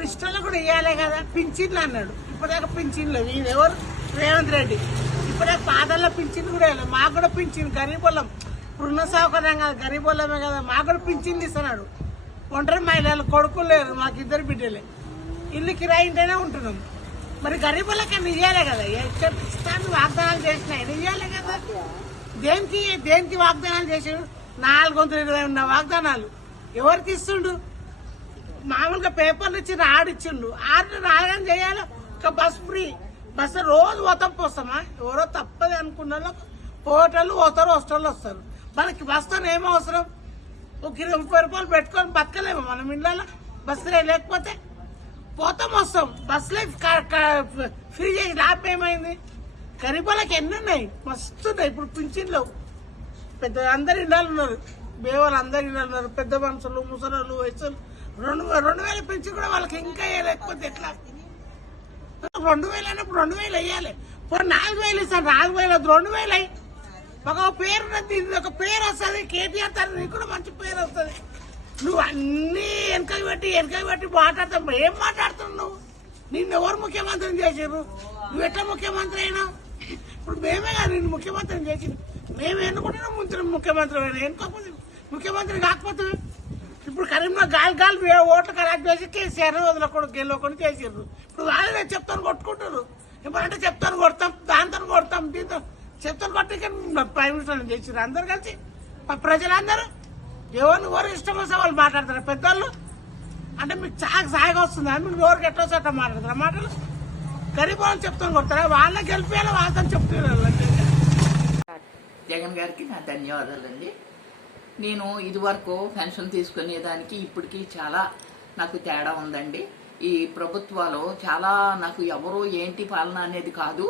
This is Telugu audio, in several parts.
ఇప్పుడు ఇష్టంలో కూడా ఇవ్వాలి కదా. పింఛన్లు అన్నాడు. ఇప్పటిదాకా పింఛన్లు ఈయన ఎవరు? రేవంత్ రెడ్డి. ఇప్పుడే పాదల్లో పింఛన్లు కూడా వేయలేదు మాకు కూడా పింఛన్ గరీబులం రుణ సౌకర్యం కదా గరీబులమే కదా. మాకు కూడా పింఛన్లు ఇస్తున్నాడు. ఒంటరి మహిళలు కొడుకులు లేరు. మాకు ఇద్దరు బిడ్డలే. ఇల్లు కిరాయింటేనే ఉంటున్నాం. మరి గరీబులకన్నా ఇవ్వాలి కదా. ఎక్కడ ఇష్టాన్ని వాగ్దానాలు చేసినాయి ఇవ్వాలి కదా. దేనికి దేనికి వాగ్దానాలు చేసాడు నాలుగు వందల ఇరవై ఉన్న వాగ్దానాలు. ఎవరికి ఇస్తుండు? మామూలుగా పేపర్లు ఇచ్చి ఆడిచ్చిండు ఆడిని రాగానే చేయాలి. ఒక బస్ ఫ్రీ. బస్సు రోజు పోతాం పోస్తామా? ఎవరో తప్పది అనుకున్న వాళ్ళు పోటలు పోతారు వస్తారు వస్తారు. మనకి బస్తో ఏం అవసరం? ఒక ఇరవై ముప్పై రూపాయలు పెట్టుకొని బతకలేము మనం ఇళ్ళలో. బస్సు లేకపోతే పోతాం వస్తాం. బస్సులో ఫ్రీ చేసి లాభం ఏమైంది? గరీబులకు ఎన్ని ఉన్నాయి? మస్తు ఉన్నాయి. ఇప్పుడు పింఛన్లు పెద్ద అందరు ఇండాలు ఉన్నారు. బేవాళ్ళు అందరు ఇండాలు ఉన్నారు. పెద్ద మనుషులు ముసలు వయసులు. రెండు రెండు వేలు పెంచి కూడా వాళ్ళకి ఇంకా లేకపోతే ఎట్లా? రెండు వేలు అయినప్పుడు రెండు వేలు వేయాలి. ఇప్పుడు నాలుగు వేలు ఇస్తాను నాలుగు వేలు వద్దు, రెండు వేలు అయ్యి. ఒక పేరు ఇది ఒక పేరు వస్తుంది కేటీఆర్ తన నీకు కూడా మంచి పేరు వస్తుంది. నువ్వు అన్ని వెనకకి పెట్టి వెనకకి పెట్టి మాట్లాడతావు. ఏం మాట్లాడుతున్నావు నువ్వు? నిన్ను ఎవరు ముఖ్యమంత్రిని చేసారు నువ్వు ఎట్లా ముఖ్యమంత్రి అయినా ఇప్పుడు మేమే కాదు నిన్ను ముఖ్యమంత్రిని చేసి మేము ఎన్నుకుంటున్నాం ముందు ముఖ్యమంత్రి? అయినా ఎన్నుకోకపోతే ముఖ్యమంత్రి కాకపోతే ఇప్పుడు కరీంనగర్ గాలి గాలి ఓట్లు కలెక్ట్ చేసి కేసీఆర్ వదలకూడదు గెలవకుండా చేసారు ఇప్పుడు వాళ్ళే చెప్తాను కొట్టుకుంటారు. ఇప్పుడంటే చెప్తాను కొడతాం దాంతో కొడతాం దీంతో చెప్తాను కొట్టి ప్రైమ్ మినిస్టర్ చేసారు అందరు కలిసి ప్రజలందరూ ఎవరిని ఎవరు ఇష్టం వస్తే వాళ్ళు మాట్లాడతారు. పెద్దోళ్ళు అంటే మీకు చాలా సాయిగా వస్తుందా. మీరు ఎవరికి ఎట్లా వస్తే మాట్లాడతారు. మాటలు గరీబ్ వాళ్ళు చెప్తాను కొడతారా? వాళ్ళని గెలిపేయాలి వాళ్ళతో చెప్తున్నారు జగన్ గారికి నా ధన్యవాదాలండి. నేను ఇదివరకు పెన్షన్ తీసుకునేదానికి ఇప్పటికి చాలా నాకు తేడా ఉందండి. ఈ ప్రభుత్వాలు చాలా నాకు ఎవరు ఏంటి పాలన అనేది కాదు.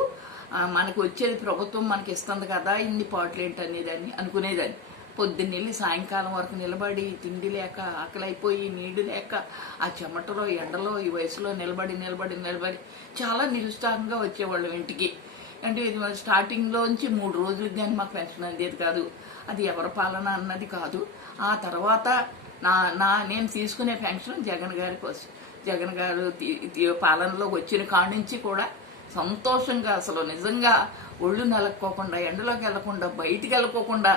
మనకు వచ్చేది ప్రభుత్వం మనకి ఇస్తుంది కదా ఇన్ని పాటలు ఏంటి అనేదాన్ని అనుకునేదాన్ని. పొద్దున్నెళ్ళి సాయంకాలం వరకు నిలబడి తిండి లేక ఆకలైపోయి నీడు లేక ఆ చెమటలో ఎండలో ఈ వయసులో నిలబడి నిలబడి నిలబడి చాలా నిరుత్సాహంగా వచ్చేవాళ్ళం ఇంటికి. అంటే ఇది స్టార్టింగ్ లోంచి మూడు రోజులకు కానీ మాకు పెన్షన్ అందేది కాదు. అది ఎవరి పాలన అన్నది కాదు. ఆ తర్వాత నా నా నేను తీసుకునే పెన్షన్ జగన్ గారి కోసం. జగన్ గారు పాలనలోకి వచ్చిన కాడి నుంచి కూడా సంతోషంగా అసలు నిజంగా ఒళ్ళు నెలకోకుండా ఎండలోకి వెళ్ళకుండా బయటికి వెళ్ళకోకుండా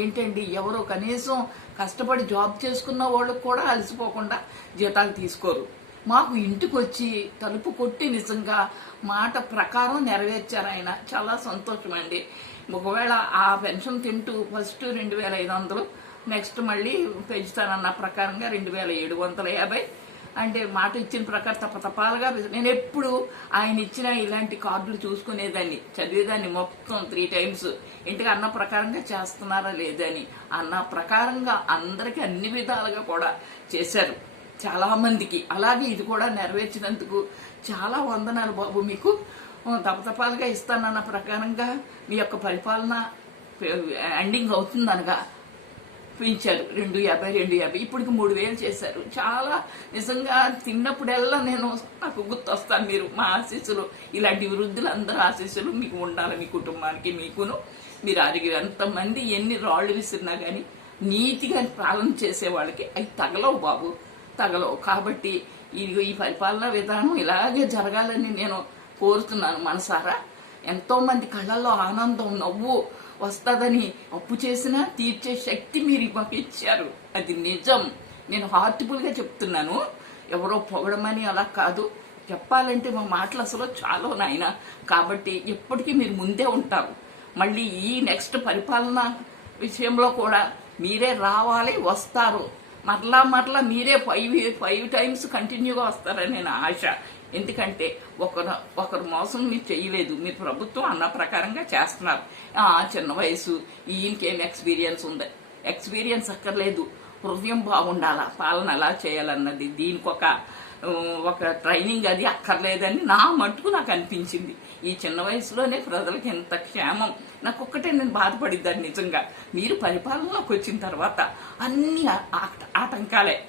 ఏంటండి ఎవరో కనీసం కష్టపడి జాబ్ చేసుకున్న వాళ్ళకు కూడా అలసిపోకుండా జీతాలు తీసుకోరు. మాకు ఇంటికి వచ్చి తలుపు కొట్టి నిజంగా మాట ప్రకారం నెరవేర్చారు ఆయన. చాలా సంతోషం అండి ఒకవేళ ఆ పెన్షన్ తింటూ ఫస్ట్ రెండు వేల ఐదు వందలు నెక్స్ట్ మళ్ళీ పెంచుతానన్న ప్రకారంగా రెండు వేల ఏడు వందల యాభై. అంటే మాట ఇచ్చిన ప్రకారం తపతపాలుగా నేను ఎప్పుడు ఆయన ఇచ్చిన ఇలాంటి కార్డులు చూసుకునేదాన్ని. చదివేదాన్ని మొత్తం త్రీ టైమ్స్. ఇంటికి అన్న ప్రకారంగా చేస్తున్నారా లేదని. అన్న ప్రకారంగా అందరికీ అన్ని విధాలుగా కూడా చేశారు. చాలా మందికి. అలాగే ఇది కూడా నెరవేర్చినందుకు చాలా వందనాలు బాబు మీకు. తపతపాలుగా ఇస్తానన్న ప్రకారంగా మీ యొక్క పరిపాలన ఎండింగ్ అవుతుందనగా పెంచారు రెండు యాభై రెండు యాభై. ఇప్పటికి మూడు వేలు చేశారు. చాలా నిజంగా తిన్నప్పుడల్లా నేను నాకు గుర్తొస్తాను మీరు. మా ఆశీస్సులు ఇలాంటి వృద్ధులందరూ ఆశీస్సులు మీకు ఉండాలి మీ కుటుంబానికి మీకును. మీరు అడిగి ఎంతమంది ఎన్ని రాళ్ళు విసిరినా కానీ నీతిగా పాలన చేసే వాళ్ళకి అవి తగలవు బాబు. తగలవు. కాబట్టి ఇదిగో ఈ పరిపాలనా విధానం ఇలాగే జరగాలని నేను కోరుతున్నాను మనసారా. ఎంతో మంది కళ్ళల్లో ఆనందం నవ్వు వస్తుందని అప్పు చేసినా తీర్చే శక్తి మీరు మాకు ఇచ్చారు. అది నిజం. నేను హార్ట్ఫుల్గా చెప్తున్నాను. ఎవరో పొగడమని అలా కాదు. చెప్పాలంటే మా మాటలు అసలు చాలా నాయన. కాబట్టి ఎప్పటికీ మీరు ముందే ఉంటారు. మళ్ళీ ఈ నెక్స్ట్ పరిపాలన విషయంలో కూడా మీరే రావాలి వస్తారు. మరలా మరలా మీరే ఫైవ్ ఫైవ్ టైమ్స్ కంటిన్యూగా వస్తారని నేను ఆశ. ఎందుకంటే ఒకరు ఒకరు మోసం మీరు చేయలేదు. మీరు ప్రభుత్వం అన్న ప్రకారంగా చేస్తున్నారు. చిన్న వయసు ఈయనకేం ఎక్స్పీరియన్స్ ఉంది? ఎక్స్పీరియన్స్ అక్కర్లేదు. హృదయం బాగుండాలా? పాలన ఎలా చేయాలన్నది దీనికి ఒక ఒక ట్రైనింగ్ అది అక్కర్లేదని నా మట్టుకు నాకు అనిపించింది. ఈ చిన్న వయసులోనే ప్రజలకు ఎంత క్షేమం. నాకు ఒక్కటే నేను బాధపడిద్దాన్ని నిజంగా. మీరు పరిపాలనలోకి వచ్చిన తర్వాత అన్ని ఆట- ఆటంకాలే.